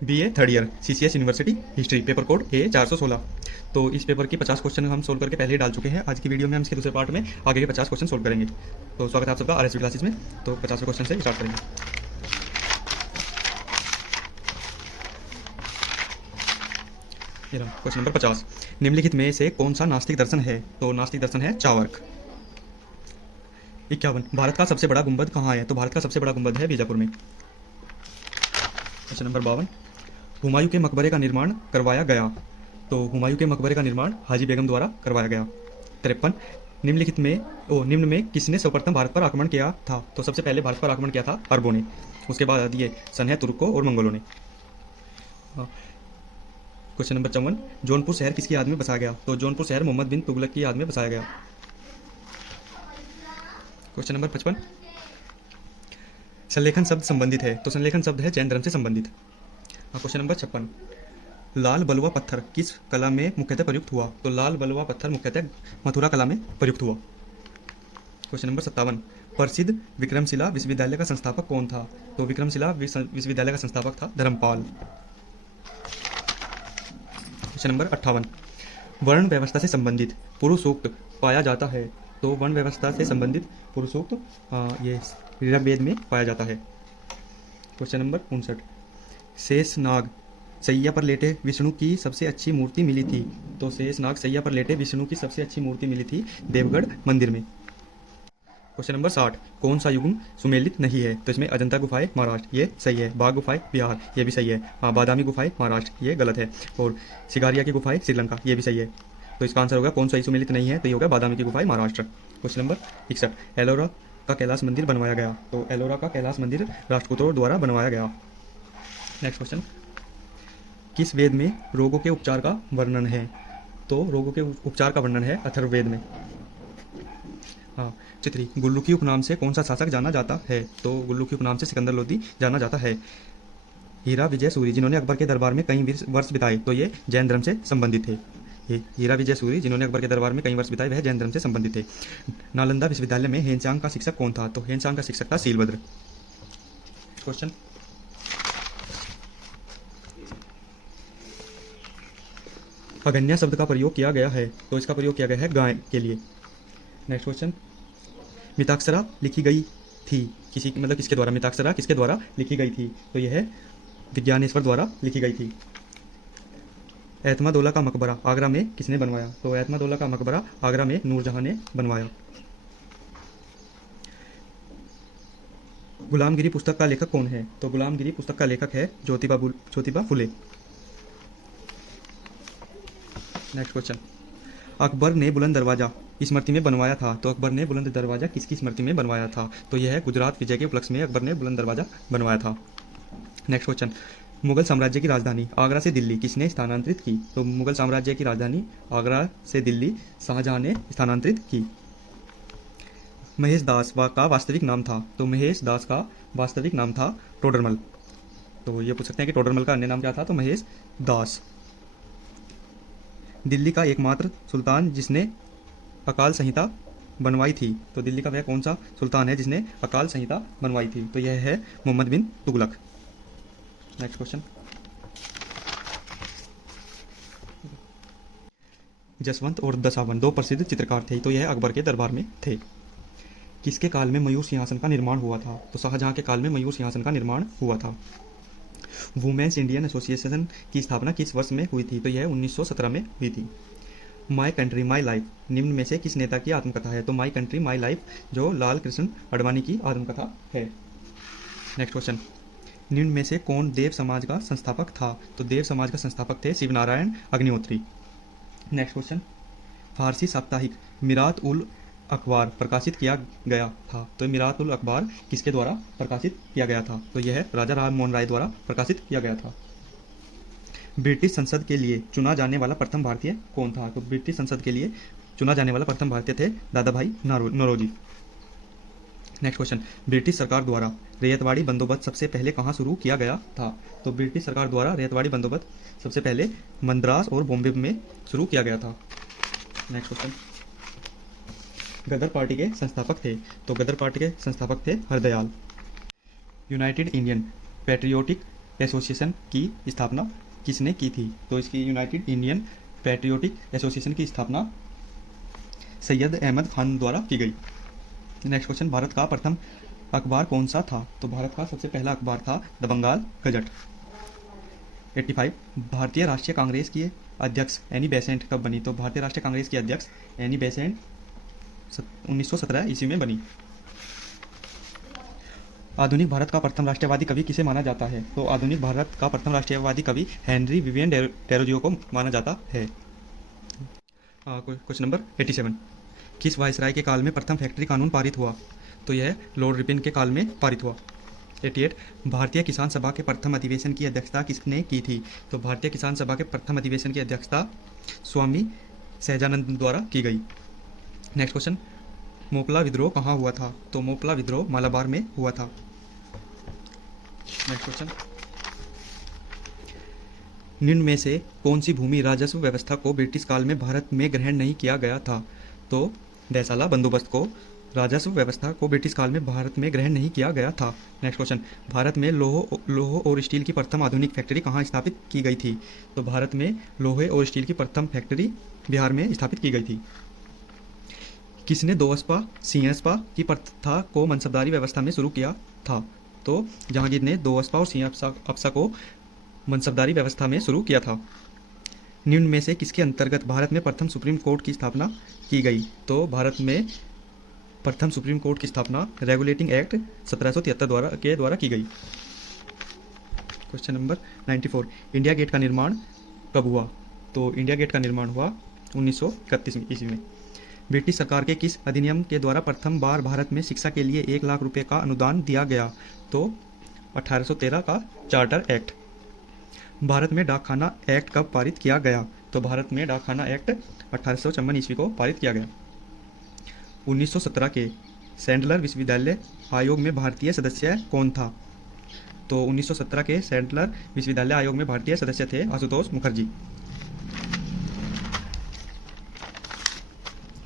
BA third year, CCS university history, paper code A416। तो इस paper के 50 question हम सोल्व करके पहले ही डाल चुके हैं। आज की वीडियो में हम इसके दूसरे पार्ट में आगे के 50 क्वेश्चन सोल्व करेंगे। तो स्वागत है आप सबका आरएसवी क्लासेस में। तो 50वें क्वेश्चन से स्टार्ट करेंगे। ये रहा क्वेश्चन नंबर 50। निम्नलिखित में से कौन सा नास्तिक दर्शन है? तो नास्तिक दर्शन है चार्वाक। 51। भारत का सबसे बड़ा गुंबद कहाँ है? तो भारत का सबसे बड़ा गुंबद है बीजापुर में। Question number 52। हुमायूं के मकबरे का निर्माण करवाया गया। तो हुमायूं के मकबरे का निर्माण हाजी बेगम द्वारा करवाया गया। 53। निम्न में किसने सर्वप्रथम भारत पर आक्रमण किया था? तो सबसे पहले भारत पर आक्रमण किया था अरबों ने। उसके बाद ये सन है तुर्कों और मंगोलों ने। Question number 54। जौनपुर शहर किसकी याद में बसाया गया? तो जौनपुर शहर मोहम्मद बिन तुगलक की याद में बसाया गया। Question number 55। संलेखन शब्द संबंधित है। तो संलेखन शब्द है जैन धर्म से संबंधित। Question number 56। लाल बलुआ पत्थर किस कला में मुख्यतः प्रयुक्त हुआ? तो लाल बलुआ पत्थर मुख्यतः मथुरा कला में प्रयुक्त हुआ। Question number 57। प्रसिद्ध विक्रमशिला विश्वविद्यालय का संस्थापक कौन था? तो विक्रमशिला विश्वविद्यालय का संस्थापक था धर्मपाल। Question number 58। वर्ण व्यवस्था से संबंधित पुरुषोक्त पाया जाता है। तो वर्ण व्यवस्था से संबंधित पुरुषोक्त ये ऋग्वेद में पाया जाता है। Question number 59। शेषनाग सैया पर लेटे विष्णु की सबसे अच्छी मूर्ति मिली थी। तो शेषनाग सैया पर लेटे विष्णु की सबसे अच्छी मूर्ति मिली थी देवगढ़ मंदिर में। Question number 60। कौन सा युग्म सुमेलित नहीं है? तो इसमें अजंता गुफाएं महाराष्ट्र, ये सही है। बाघ गुफाएं बिहार, ये भी सही है। बादामी गुफाएं महाराष्ट्र, ये गलत है। और सिगारिया की गुफाएं श्रीलंका, ये भी सही है। तो इसका आंसर होगा कौन सा सुमेलित नहीं है? तो ये होगा बादामी की गुफाएं महाराष्ट्र। Question number 61। एलोरा का कैलाश मंदिर बनवाया गया। तो एलोरा का कैलाश मंदिर राष्ट्रकूटों द्वारा बनवाया गया। Next question. किस वेद में रोगों के उपचार का वर्णन है? तो रोगों के उपचार का वर्णन है अथर्ववेद में। चित्री। गुल्लू की उपनाम से कौन सा शासक जाना जाता है? तो गुल्लू की उपनाम से सिकंदर लोदी जाना जाता है। हीरा विजय सूरी जिन्होंने अकबर के दरबार में कई वर्ष बिताए, तो ये जैन धर्म से संबंधित थे। ये हीरा विजय सूरी जिन्होंने अकबर के दरबार में कई वर्ष बिताए, वह जैन धर्म से संबंधित थे। नालंदा विश्वविद्यालय में हेनचांग का शिक्षक कौन था? तो हेनचांग का शिक्षक था सीलभद्र। क्वेश्चन। अगन्या शब्द का प्रयोग किया गया है। तो इसका प्रयोग किया गया है गाय के लिए। Next question. मिताक्षरा लिखी गई थी किसी किसके द्वारा? मिताक्षरा किसके द्वारा लिखी गई थी? तो यह विज्ञानेश्वर द्वारा लिखी गई थी। एतमादौला का मकबरा आगरा में किसने बनवाया? तो एतमादौला का मकबरा आगरा में नूरजहां ने बनवाया। गुलामगिरी पुस्तक का लेखक कौन है? तो गुलामगिरी पुस्तक का लेखक है ज्योतिबा फुले। Next question. अकबर ने बुलंद दरवाजा स्मृति में बनवाया था। तो अकबर ने बुलंद दरवाजा किसकी स्मृति में बनवाया था? तो यह है गुजरात विजय के उपलक्ष्य में अकबर ने बुलंद दरवाजा बनवाया था। Next question. मुगल साम्राज्य की राजधानी आगरा से दिल्ली किसने स्थानांतरित की? तो मुगल साम्राज्य की राजधानी आगरा से दिल्ली शाहजहां ने स्थानांतरित की। महेश दास का वास्तविक नाम था। तो महेश दास का वास्तविक नाम था टोडरमल। तो ये पूछ सकते हैं कि टोडरमल का अन्य नाम क्या था? तो महेश दास। दिल्ली का एकमात्र सुल्तान जिसने अकाल संहिता बनवाई थी। तो दिल्ली का वह कौन सा सुल्तान है जिसने अकाल संहिता बनवाई थी? तो यह है मोहम्मद बिन तुगलक। Next question. जसवंत और दशावन दो प्रसिद्ध चित्रकार थे। तो यह अकबर के दरबार में थे। किसके काल में मयूर सिंहासन का निर्माण हुआ था? तो शाहजहां के काल में मयूर सिंहासन का निर्माण हुआ था। वुमेन्स इंडियन एसोसिएशन की स्थापना किस वर्ष में हुई थी? तो यह 1917 में हुई थी। माई कंट्री माई लाइफ निम्न में से किस नेता की आत्मकथा है? तो माई कंट्री माई लाइफ जो लाल कृष्ण आडवाणी की आत्मकथा है। Next question. निम्न में से कौन देव समाज का संस्थापक था? तो देव समाज का संस्थापक थे शिवनारायण अग्निहोत्री। Next question. फारसी साप्ताहिक मिरात उल अखबार प्रकाशित किया गया था। तो मिरात उल अखबार किसके द्वारा प्रकाशित किया गया था? तो यह राजा राम मोहन राय द्वारा प्रकाशित किया गया था। ब्रिटिश संसद के लिए चुना जाने वाला प्रथम भारतीय कौन था? तो ब्रिटिश संसद के लिए चुना जाने वाला प्रथम भारतीय थे दादा भाई नौरोजी। Next question. ब्रिटिश सरकार द्वारा रैयतवाड़ी बंदोबस्त सबसे पहले कहाँ शुरू किया गया था? तो ब्रिटिश सरकार द्वारा रैयतवाड़ी बंदोबस्त सबसे पहले मद्रास और बॉम्बे में शुरू किया गया था। Next question. गदर पार्टी के संस्थापक थे। तो गदर पार्टी के संस्थापक थे Hardayal. United Indian patriotic association की स्थापना किसने की थी? तो इसकी यूनाइटेड इंडियन पैट्रियोटिक एसोसिएशन की स्थापना सैयद अहमद खान द्वारा की गई। नेक्स्ट क्वेश्चन, भारत का प्रथम अखबार कौन सा था? तो भारत का सबसे पहला अखबार था द बंगाल गजट। 85, भारतीय राष्ट्रीय कांग्रेस की अध्यक्ष एनी बेसेंट कब बनी? तो भारतीय राष्ट्रीय कांग्रेस की अध्यक्ष एनी बेसेंट 1917 ईस्वी में बनी। आधुनिक भारत का प्रथम राष्ट्रवादी कवि किसे माना जाता है? तो आधुनिक भारत का प्रथम राष्ट्रवादी कवि हेनरी विवियन डेरोजियो को माना जाता है। क्वेश्चन नंबर 87, किस वायसराय के काल में प्रथम फैक्ट्री कानून पारित हुआ? तो यह लॉर्ड रिपन के काल में पारित हुआ। 88, भारतीय किसान सभा के प्रथम अधिवेशन की अध्यक्षता किसने की थी? तो भारतीय किसान सभा के प्रथम अधिवेशन की अध्यक्षता स्वामी सहजानंद द्वारा की गई। नेक्स्ट क्वेश्चन, मोपला विद्रोह कहाँ हुआ था? तो मोपला विद्रोह मालाबार में हुआ था। नेक्स्ट क्वेश्चन, निम्न में से कौन सी भूमि राजस्व व्यवस्था को ब्रिटिश काल में भारत में ग्रहण नहीं किया गया था? तो देसाला बंदोबस्त को राजस्व व्यवस्था को ब्रिटिश काल में भारत में ग्रहण नहीं किया गया था। नेक्स्ट क्वेश्चन, भारत में लोह और स्टील की प्रथम आधुनिक फैक्ट्री कहाँ स्थापित की गई थी? तो भारत में लोहे और स्टील की प्रथम फैक्ट्री बिहार में स्थापित की गई थी। किसने दोअस्पा सिंहस्पा की प्रथा को मनसबदारी व्यवस्था में शुरू किया था? तो जहांगीर ने दोअस्पा और सिंहस्पा को मनसबदारी व्यवस्था में शुरू किया था। निम्न में से किसके अंतर्गत भारत में प्रथम सुप्रीम कोर्ट की स्थापना की गई? तो भारत में प्रथम सुप्रीम कोर्ट की स्थापना रेगुलेटिंग एक्ट 1773 द्वारा की गई। क्वेश्चन नंबर 94, इंडिया गेट का निर्माण कब हुआ? तो इंडिया गेट का निर्माण हुआ 1931 ईस्वी में। ब्रिटिश सरकार के किस अधिनियम के द्वारा प्रथम बार भारत में शिक्षा के लिए 1 लाख रुपए का अनुदान दिया गया? तो 1813 का चार्टर एक्ट। भारत में डाकखाना एक्ट कब पारित किया गया? तो भारत में डाकखाना एक्ट 1854 ईस्वी को पारित किया गया। 1917 के सैंडलर विश्वविद्यालय आयोग में भारतीय सदस्य कौन था? तो 1917 के सैंडलर विश्वविद्यालय आयोग में भारतीय सदस्य थे आशुतोष मुखर्जी।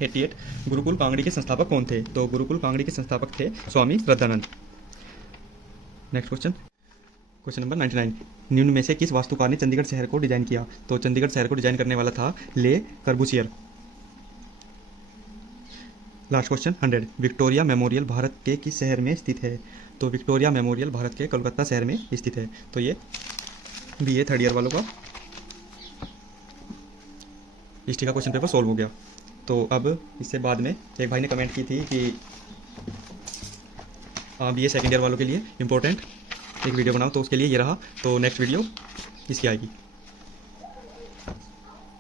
88, गुरुकुल कांगड़ी के संस्थापक कौन थे? तो गुरुकुल कांगड़ी के संस्थापक थे Swami Shraddhanand. Next question, question number 99, निम्न में से किस वास्तुकार ने चंडीगढ़ शहर को डिजाइन किया? तो चंडीगढ़ शहर को डिजाइन करने वाला था Le Corbusier. Last question 100, Victoria Memorial Bharat के किस शहर में स्थित है? तो विक्टोरिया मेमोरियल भारत के कोलकाता शहर में स्थित है। तो ये BA थर्ड ईयर वालों का हिस्ट्री का क्वेश्चन पेपर सॉल्व हो गया। तो अब इससे बाद में एक भाई ने कमेंट की थी कि BA सेकेंड ईयर वालों के लिए इंपॉर्टेंट एक वीडियो बनाओ, तो उसके लिए ये रहा। तो नेक्स्ट वीडियो इसकी आएगी।